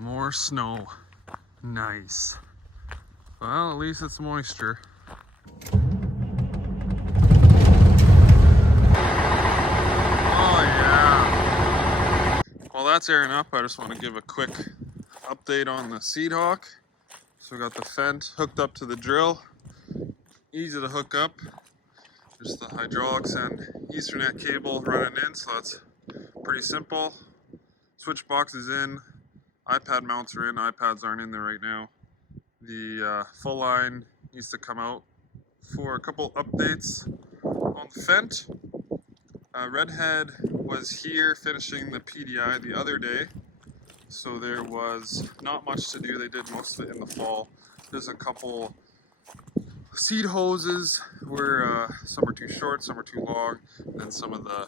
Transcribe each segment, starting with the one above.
More snow. Nice. Well, at least it's moisture. Oh yeah. While that's airing up, I just want to give a quick update on the Seed Hawk. So we got the Fendt hooked up to the drill. Easy to hook up. Just the hydraulics and Ethernet cable running in, so that's pretty simple. Switch box is in. iPad mounts are in. iPads aren't in there right now. The full line needs to come out for a couple updates on the Fendt. Redhead was here finishing the PDI the other day, so there was not much to do. They did most of it in the fall. There's a couple seed hoses where some are too short, some are too long, and some of the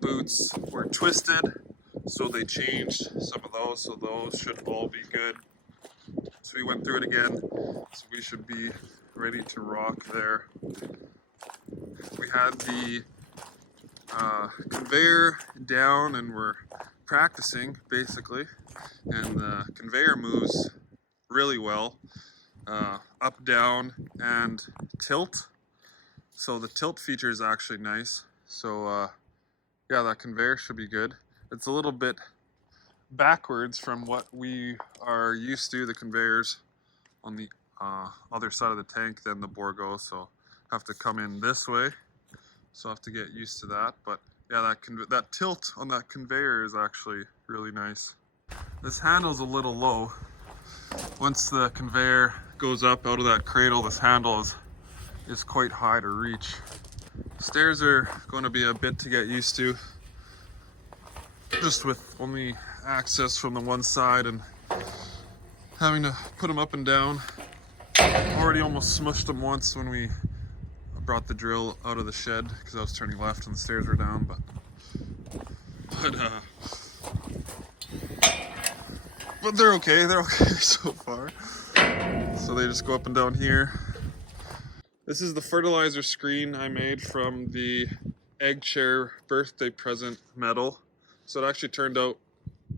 boots were twisted, so they changed some of those, so those should all be good. So we went through it again, so we should be ready to rock there. We had the conveyor down and we're practicing basically, and the conveyor moves really well, up, down, and tilt. So the tilt feature is actually nice. So yeah, that conveyor should be good. It's a little bit backwards from what we are used to, the conveyors on the other side of the tank than the Bourgault, so have to come in this way. So I have to get used to that, but yeah, that tilt on that conveyor is actually really nice. This handle's a little low. Once the conveyor goes up out of that cradle, this handle is quite high to reach. Stairs are going to be a bit to get used to, just with only access from the one side and having to put them up and down. Already almost smushed them once when we brought the drill out of the shed because I was turning left and the stairs were down, but they're okay so far. So they just go up and down here. This is the fertilizer screen I made from the egg chair birthday present metal. So it actually turned out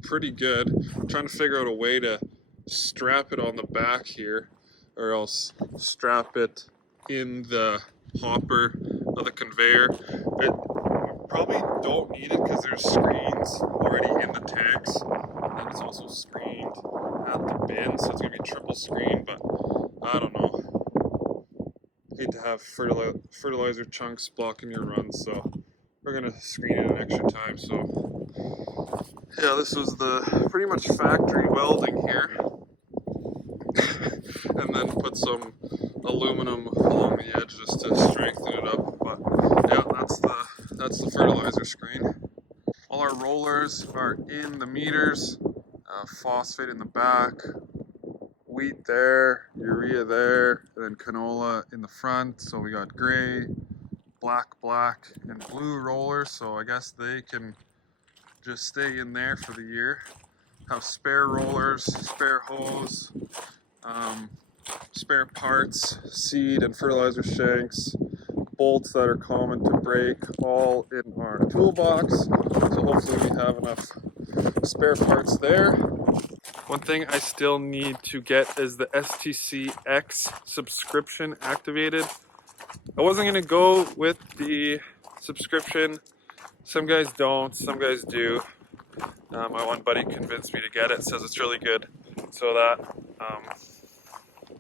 pretty good. I'm trying to figure out a way to strap it on the back here, or else strap it in the hopper of the conveyor. It probably don't need it because there's screens already in the tanks, and it's also screened at the bin, so it's gonna be triple screen, but I don't know. Hate to have fertilizer chunks blocking your runs, so we're gonna screen it an extra time. So yeah, this was the pretty much factory welding here, and then put some aluminum along the edge just to strengthen it up. But yeah, that's the fertilizer screen. All our rollers are in the meters. Phosphate in the back, wheat there, urea there, and then canola in the front. So we got gray, black, and blue rollers. So I guess they can just stay in there for the year. Have spare rollers, spare hose, spare parts, seed and fertilizer shanks, bolts that are common to break, all in our toolbox. So hopefully we have enough spare parts there. One thing I still need to get is the STCX subscription activated. I wasn't gonna go with the subscription. Some guys don't, some guys do. My one buddy convinced me to get it, says it's really good. So that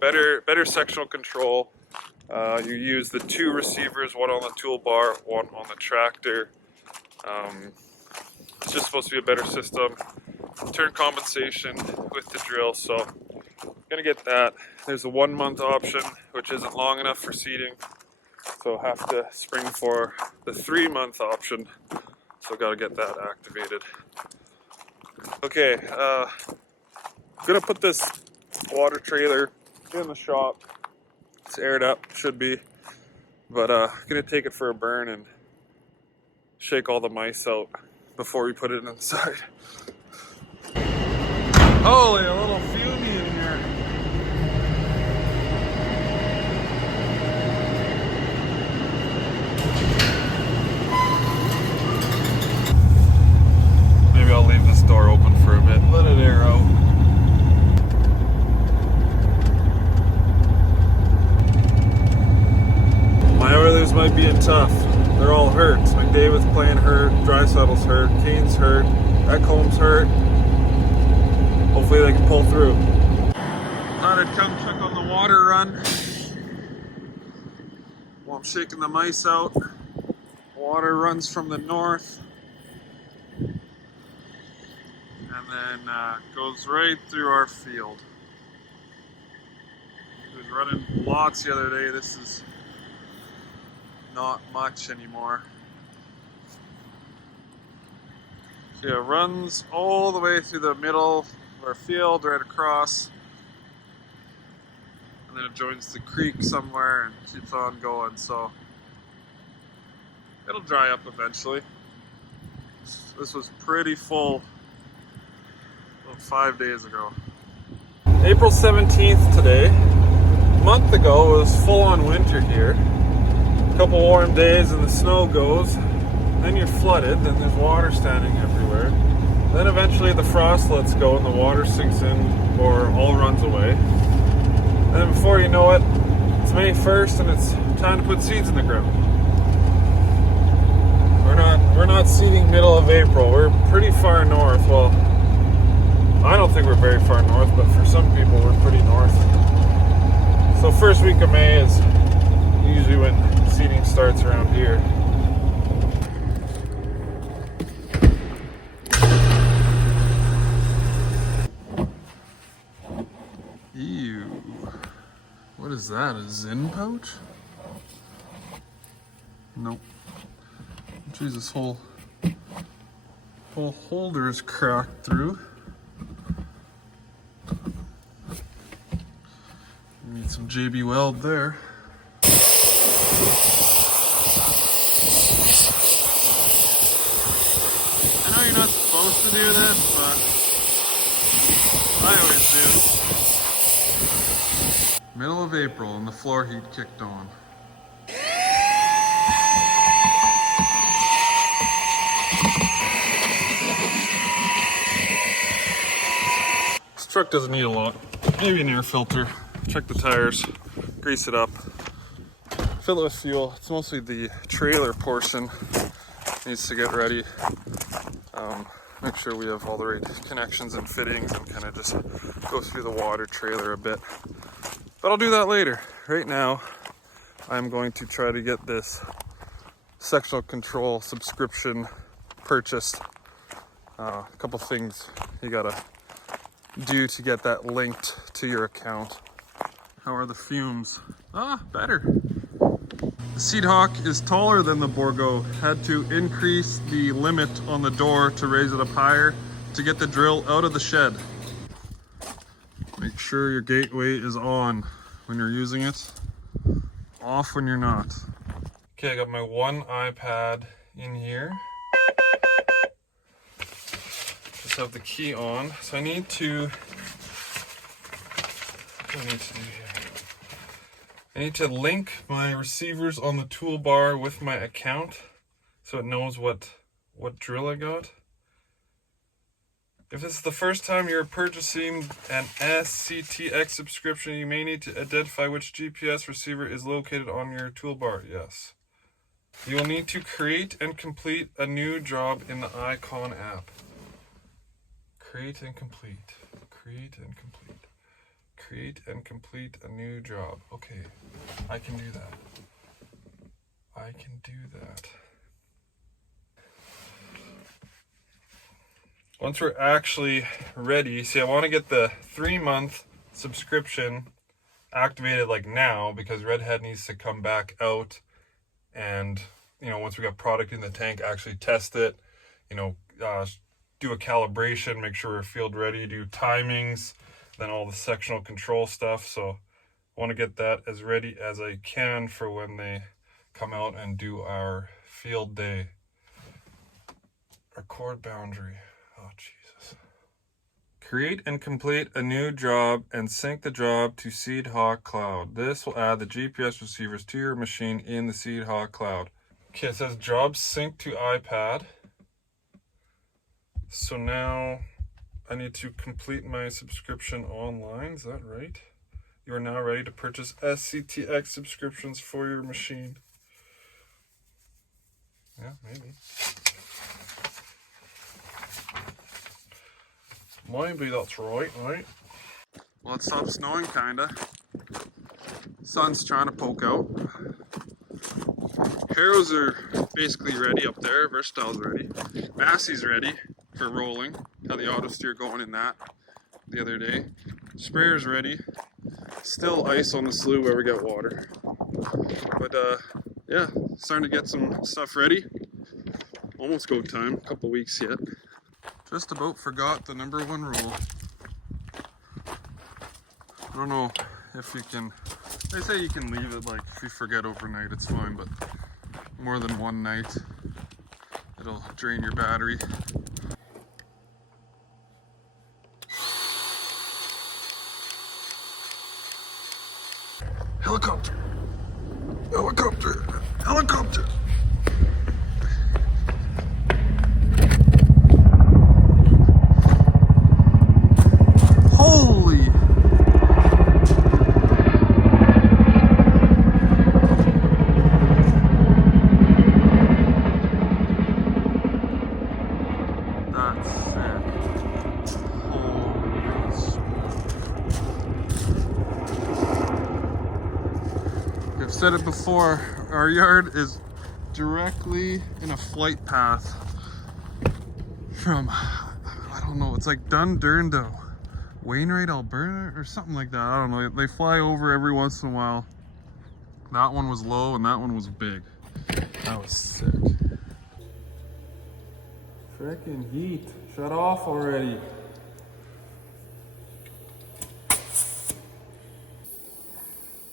better sectional control. You use the two receivers, one on the toolbar, one on the tractor. It's just supposed to be a better system. Turn compensation with the drill, so I'm gonna get that. There's a 1 month option, which isn't long enough for seeding, so I have to spring for the 3 month option. So gotta get that activated. Okay, I'm gonna put this water trailer in the shop. It's aired up, should be, but gonna take it for a burn and shake all the mice out before we put it inside. Holy, a little fumey in here. Maybe I'll leave this door open for a bit, let it air out. really being tough. They're all hurt. McDavid's playing hurt, Draisaitl's hurt, Kane's hurt, Ekholm's hurt. Hopefully they can pull through. Thought I'd come check on the water run while I'm shaking the mice out. Water runs from the north and then goes right through our field. It was running lots the other day. This is not much anymore. So yeah, it runs all the way through the middle of our field, right across. And then it joins the creek somewhere and keeps on going, so it'll dry up eventually. This was pretty full about 5 days ago. April 17th today. A month ago it was full on winter here. A couple warm days and the snow goes. Then you're flooded, then there's water standing everywhere. Then eventually the frost lets go and the water sinks in or all runs away. And then before you know it, it's May 1st and it's time to put seeds in the ground. We're not seeding middle of April. We're pretty far north. Well, I don't think we're very far north, but for some people we're pretty north. So first week of May is usually when seeding starts around here. Ew. What is that? A Zyn pouch? Nope. Geez, this whole holder is cracked through. Need some JB Weld there. I know you're not supposed to do this, but I always do. Middle of April and the floor heat kicked on. This truck doesn't need a lot. Maybe an air filter. Check the tires, grease it up, fill it with fuel. It's mostly the trailer portion needs to get ready. Make sure we have all the right connections and fittings and kind of just go through the water trailer a bit. But I'll do that later. Right now, I'm going to try to get this sectional control subscription purchased. A couple things you gotta do to get that linked to your account. How are the fumes? Better. The Seed Hawk is taller than the Bourgault. Had to increase the limit on the door to raise it up higher to get the drill out of the shed. Make sure your gateway is on when you're using it, off when you're not. Okay, I got my one iPad in here. Just have the key on. So I need to, what do I need to do here? I need to link my receivers on the toolbar with my account so it knows what drill I got. If this is the first time you're purchasing an SCTX subscription, you may need to identify which GPS receiver is located on your toolbar. Yes. You will need to create and complete a new job in the Icon app. Create and complete. Create and complete. Create and complete a new job. Okay, I can do that. I can do that. Once we're actually ready, see, I want to get the 3-month subscription activated like now because Redhead needs to come back out and, once we got product in the tank, actually test it, do a calibration, make sure we're field ready, do timings, then all the sectional control stuff. So I want to get that as ready as I can for when they come out and do our field day. Record boundary. Oh, Jesus. Create and complete a new job and sync the job to Seed Hawk Cloud. This will add the GPS receivers to your machine in the Seed Hawk Cloud. Okay, it says job sync to iPad. So now I need to complete my subscription online. Is that right? You are now ready to purchase SCTX subscriptions for your machine. Yeah, maybe. Maybe that's right? Well, it stopped snowing, kinda. Sun's trying to poke out. Harrows are basically ready up there. Versatile's ready. Massey's ready for rolling. Had the auto steer going in that the other day. Sprayer's ready. Still ice on the slough where we got water. But yeah, starting to get some stuff ready. Almost go time, a couple weeks yet. Just about forgot the number one rule. I don't know if you can, they say you can leave it, like if you forget overnight it's fine, but more than one night it'll drain your battery. Helicopter! Helicopter! Helicopter! Holy! That's sick. Holy smoke. I've said it before, our yard is directly in a flight path from, I don't know, it's like Dundurndo, Wainwright, Alberta, or something like that. I don't know. They fly over every once in a while. That one was low and that one was big. That was sick. Frickin' heat. Shut off already.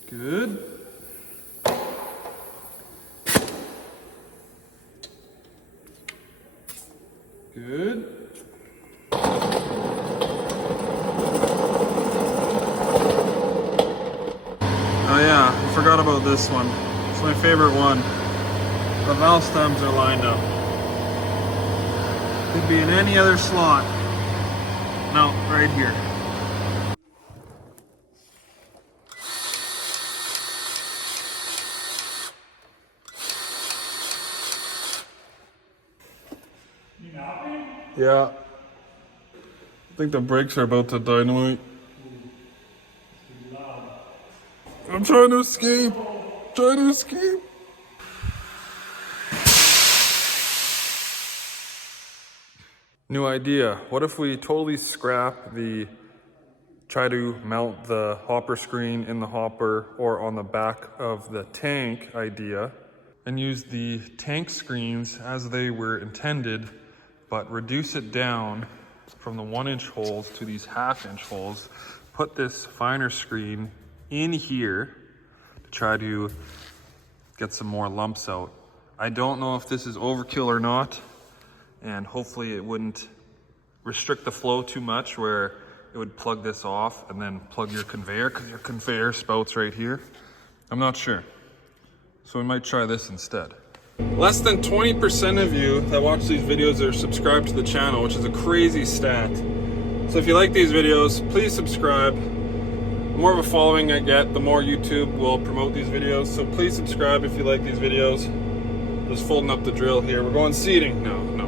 Good. Good. Oh yeah, I forgot about this one. It's my favorite one. The valve stems are lined up. Could be in any other slot. No, right here. Yeah. I think the brakes are about to dynamite. I'm trying to escape. Trying to escape. New idea. What if we totally scrap try to mount the hopper screen in the hopper or on the back of the tank idea and use the tank screens as they were intended, but reduce it down from the 1-inch holes to these 1/2-inch holes. Put this finer screen in here to try to get some more lumps out. I don't know if this is overkill or not, and hopefully it wouldn't restrict the flow too much where it would plug this off and then plug your conveyor, because your conveyor spouts right here. I'm not sure. So we might try this instead. Less than 20% of you that watch these videos are subscribed to the channel, which is a crazy stat. So if you like these videos, please subscribe. The more of a following I get, the more YouTube will promote these videos. So please subscribe if you like these videos. Just folding up the drill here. We're going seating. No, we're not.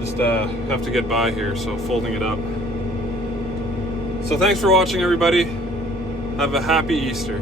Just have to get by here, so folding it up. So thanks for watching, everybody. Have a happy Easter.